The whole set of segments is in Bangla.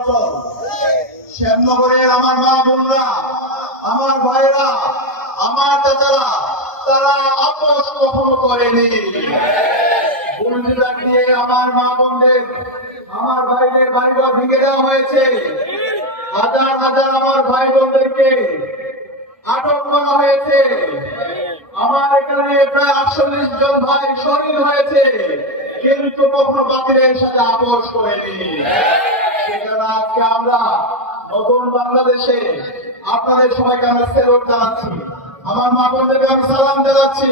অঞ্চল, শ্যামনগরের আমার মা বোনরা, আমার ভাইরা, আমার চাচারা, তারা আপোষ কখনো করেনি। বুলডোজার দিয়ে আমার মা বোনদের, আমার ভাইদের বাড়িঘর ভেঙে দেওয়া হয়েছে। হাজার হাজার আমার ভাই বোনদেরকে আটক করা হয়েছে। আমার এখানে প্রায় 48 জন ভাই শহীদ হয়েছে, কিন্তু কখনো বাতিলের সাথে আপোষ করেনি। সেখানে আজকে আমরা নতুন বাংলাদেশে আপনাদের সবাইকে আমরা সেলুট জানাচ্ছি, আমার মা বোনদেরকে আমি সালাম জানাচ্ছি,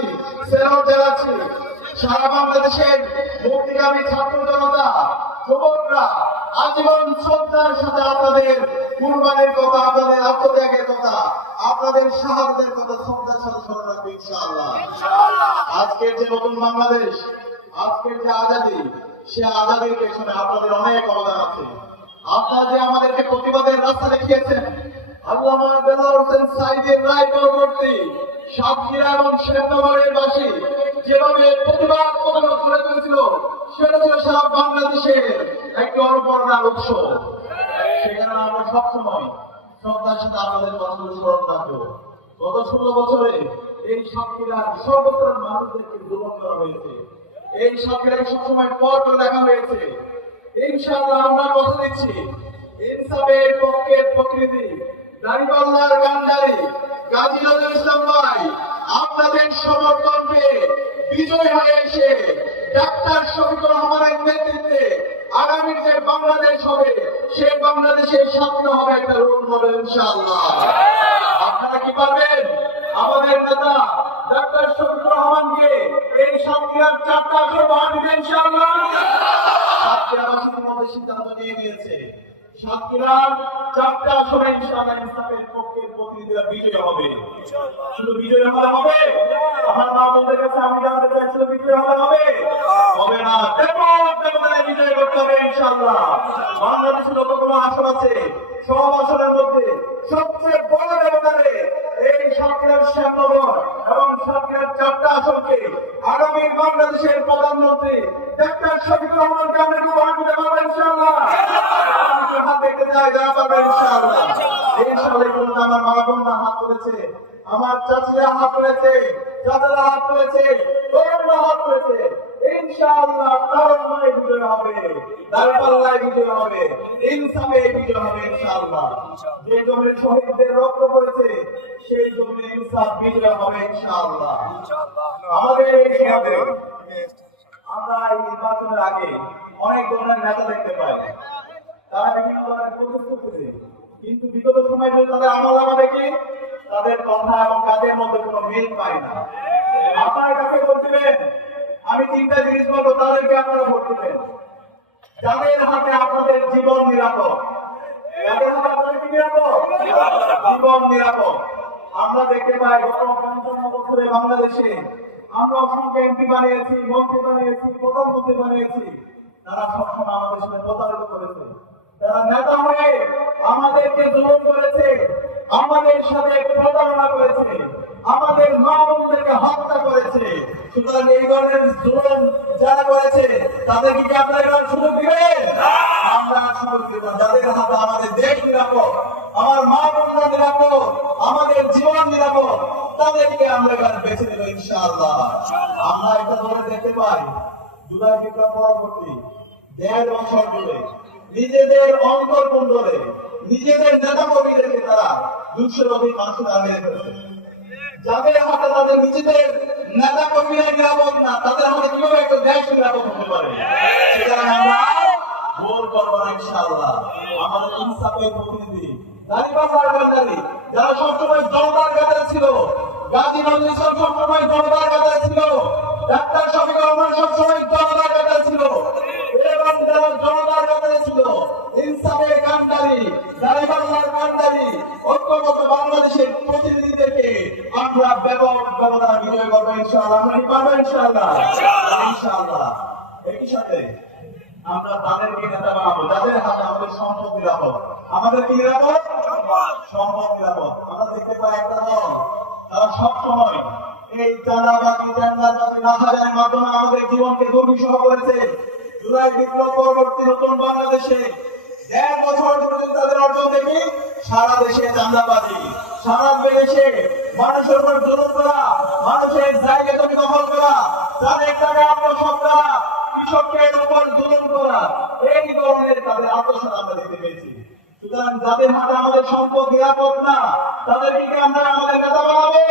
সেলুট জানাচ্ছি। সারা বাংলাদেশের মুক্তিকামী ছাত্র জনতা, যুবকরা আজীবন শ্রদ্ধার সাথে আপনাদের কুরবানির কথা, আপনাদের আত্মত্যাগের কথা, আপনাদের শাহাদাতের কথা শ্রদ্ধার সাথে স্মরণ রাখবে ইনশাআল্লাহ। আজকের যে নতুন বাংলাদেশ, আজকের যে আজাদী, সে আজাদীর পেছনে আপনাদের অনেক অবদান আছে। আপনারা যে আমাদেরকে প্রতিবাদের রাস্তা দেখিয়েছেন, আল্লামা দেলোয়ার হোসেন সাঈদীর রায় পরবর্তী সাতক্ষীরা এবং শ্যামনগরের বাসী যেভাবে প্রতিবাদ কদমে গড়ে তুলেছিল, সেটা ছিল সারা বাংলাদেশের একটি অনুপ্রেরণার উৎস। সেখানে আমরা সবসময় শ্রদ্ধার সাথে আমাদের কথাগুলো স্মরণ রাখবো। গত 16 বছরে এই সাতক্ষীরার সর্বত্র মানুষদেরকে দুর্বল করা হয়েছে, এই সাতক্ষীরাকে সবসময় পথ দেখা হয়েছে। ইনশাআল্লাহ আমরা কথা দিচ্ছি, ইনসাফের পক্ষের প্রতিনিধি দাঁড়িপাল্লার কান্ডারি গাজী নজরুল ইসলাম ভাই আপনাদের সমর্থন পেয়ে বিজয় হয়ে এসে ডাক্তার শফিকুর রহমানের নেতৃত্বে আগামী যে বাংলাদেশ হবে, সেই বাংলাদেশের সামনে হবে একটা রোল মডেল ইনশাআল্লাহ। আপনারা কি পারবেন আমাদের নেতা ডাক্তার শফিকুর রহমানকে এই সাতক্ষীরার 4টা আসন উপহার দিবেন ইনশাআল্লাহ? সাতক্ষীরাবাসীর মধ্যে সিদ্ধান্ত নিয়ে নিয়েছে, সাতক্ষীরার 4টা আসনে ইনশাআল্লাহ ইনসাফের পক্ষের প্রতিনিধিরা বিজয় হবে। শুধু বিজয় হলে হবে? আমার মা বোনদের কাছে আমি জানতে চাই, শুধু বিজয় হলে হবে? হবে না, দেবতায় বিজয় করতে হবে ইনশাআল্লাহ। বাংলাদেশের যতগুলো আসন আছে, সব আসনের মধ্যে সবচেয়ে বড় দেবতারে এই সাতক্ষীরার শ্যামনগর এবং সাতক্ষীরার 4টা আসনকে আগামী বাংলাদেশের প্রধানমন্ত্রী ডাক্তার শফিকুর রহমানকে আমরা উপহার দিতে পারবো ইনশাআল্লাহ। হাত দেখতে চাই, যারা পারবেন ইনশাআল্লাহ। ইনশাআল্লাহ পর্যন্ত আমার মা বোনরা হাত তুলেছে, আমার চাচিরা হাত তুলেছে, চাচারা হাত তুলেছে, তরুণরা হাত তুলেছে। ইনশাআল্লাহ তারুণ্যে বিজয় হবে, দাঁড়িপাল্লায় বিজয় হবে, ইনসাফে বিজয় হবে ইনশাআল্লাহ। যে জমির শহীদদের রক্ত পড়েছে, সেই জমির ইনসাফ বিজয় হবে ইনশাআল্লাহ। আমাদের আমরা এই নির্বাচনের আগে অনেক ধরনের নেতা দেখতে পাই, তারা বিভিন্ন ধরনের প্রতিশ্রুতি, কিন্তু বিগত সময়ে তাদের আমল দেখি তাদের কথা এবং কাজের মধ্যে কোনো মিল পাই না। আপনার কাছে ভোট দিবেন, আমি চিন্তা জিনিস বলবো, তাদেরকে আপনারা ভোট দিবেন যাদের হাতে আপনাদের জীবন নিরাপদ। যাদের হাতে আপনাদের কি নিরাপদ? জীবন নিরাপদ। আমরা দেখতে পাই গত 55 বছরে বাংলাদেশে আমরা অসংখ্য এমপি বানিয়েছি, মন্ত্রী বানিয়েছি, প্রধানমন্ত্রী বানিয়েছি, তারা সবসময় আমাদের সাথে প্রতারিত করেছে। তারা নেতা হয়ে আমাদেরকে জুলুম করেছে, আমাদের সাথে প্রতারণা করেছে, আমাদের মা বোনদেরকে হত্যা করেছে। সুতরাং এই ধরনের জুলুম যারা করেছে তাদেরকে কি আমরা এবার সুযোগ দিবেন? আমরা সুযোগ দিব। যাদের হাতে আমাদের দেশ নিরাপদ, আমার মা বোনরা নিরাপদ, আমাদের জীবন নিরাপদ, তাদেরকে আমরা এবার বেছে নেব ইনশাআল্লাহ। আমরা একটা ধরে দেখতে পাই, জুলাই বিপ্লব পরবর্তী 1.5 বছর ধরে নিজেদের অন্তর্কুণ্ডলে নিজেদের নেতা কর্মীদেরকে তারা 200-র অধিক মানুষ মেরে ফেলেছে। যাদের হাতে তাদের নিজেদের নেতা কর্মীরা নিরাপদ না, তাদের হাতে কিভাবে একটা দেশ নিরাপদ হতে পারে? সেখানে আমরা ভোট করবো না ইনশাআল্লাহ। আমাদের ইনসাফের প্রতিনিধি দাঁড়িপাল্লার কান্ডারি যারা সবসময় জনতার কাছে ছিল, গাজী নজরুল ইসলাম সবসময় জনতার কাছে ছিল, ডাক্তার শফিকুর রহমান সবসময় জনতার কাছে ছিল, এবং যারা জনতার কাছে ছিল, ইনসাফের কান্ডারি, দাঁড়িপাল্লার কান্ডারি, ঐক্যবদ্ধ বাংলাদেশের প্রতিনিধিদেরকে আমরা ব্যাপক ব্যবধান বিজয় করবো ইনশাআল্লাহ। আমরা পারবো ইনশাআল্লাহ। ইনশাআল্লাহ একই সাথে আমরা তাদেরকে নেতা বানাবো যাদের হাতে আমাদের সম্পদ নিরাপদ। আমাদের কি নিরাপদ? সম্পদ নিরাপদ। আমরা দেখতে পাই একটা দল, তারা সবসময় এই চাঁদাবাজি, টেন্ডারবাজি, নাশাদের মাধ্যমে আমাদের জীবনকে দুর্বিষহ করেছে। জুলাই বিপ্লব পরবর্তী নতুন বাংলাদেশে 1.5 বছর কি? সারা দেশে চাঁদাবাজি, সারা দেশে মানুষের উপর জুলুম করা, মানুষের জায়গা জমি দখল করা, যাদের টাকা আত্মসাৎ করা, কৃষকের উপর জুলুম করা, এই ধরনের তাদের আত্মসাৎ আমরা দেখতে পেয়েছি। সুতরাং যাদের হাতে আমাদের সম্পদ নিরাপদ না, তাদেরকে কি আমরা আমাদের নেতা বানাবো?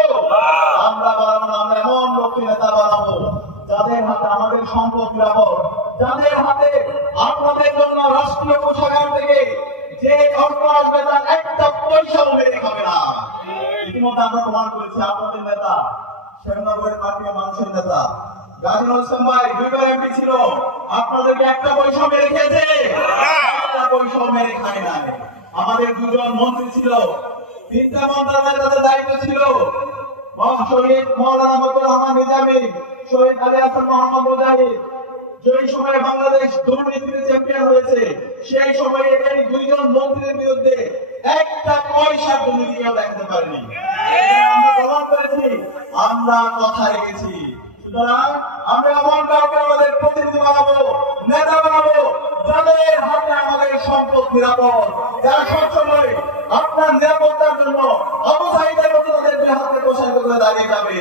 আমরা বানাবো না, আমরা এমন লোককে নেতা বানাবো যাদের হাতে আমাদের সম্পদ নিরাপদ, যাদের হাতে আপনাদের জন্য রাষ্ট্রীয় কোষাগার থেকে যে অর্থ আসবে তার একটা পয়সাও বেড়ে খাবে না। ইতিমধ্যে আমরা প্রমাণ করেছি আপনাদের নেতা শ্যামনগরের পার্টির মানুষের নেতা গাজী হোসেন ভাই দুইবার এমপি ছিল, আপনাদেরকে একটা পয়সা মেরে খেয়েছে? একটা পয়সাও মেরে খায় নাই। আমাদের দুজন মন্ত্রী ছিল, তিনটা মন্ত্রণালয়ে তাদের দায়িত্ব ছিল, শহীদ মৌলানা মতুল রহমান নিজামী, শহীদ আলী হাসান মোহাম্মদ মুজাহিদ। যেই সময়ে বাংলাদেশ দুর্নীতিতে চ্যাম্পিয়ন হয়েছে, সেই সময়ে এই দুইজন মন্ত্রীর বিরুদ্ধে একটা পয়সা দুর্নীতিও দেখাতে পারেনি। আমরা প্রমাণ করেছি, আমরা কথা রেখেছি। সুতরাং আমরা এমন কাউকে আমাদের প্রতিনিধি বানাবো, নেতা বানাবো, যাদের হাতে আমাদের সম্পদ নিরাপদ, যারা সবসময় আপনার নিরাপত্তার জন্য অবসায়ীদের মতো তাদের হাতে প্রসারিত করে দাঁড়িয়ে যাবে।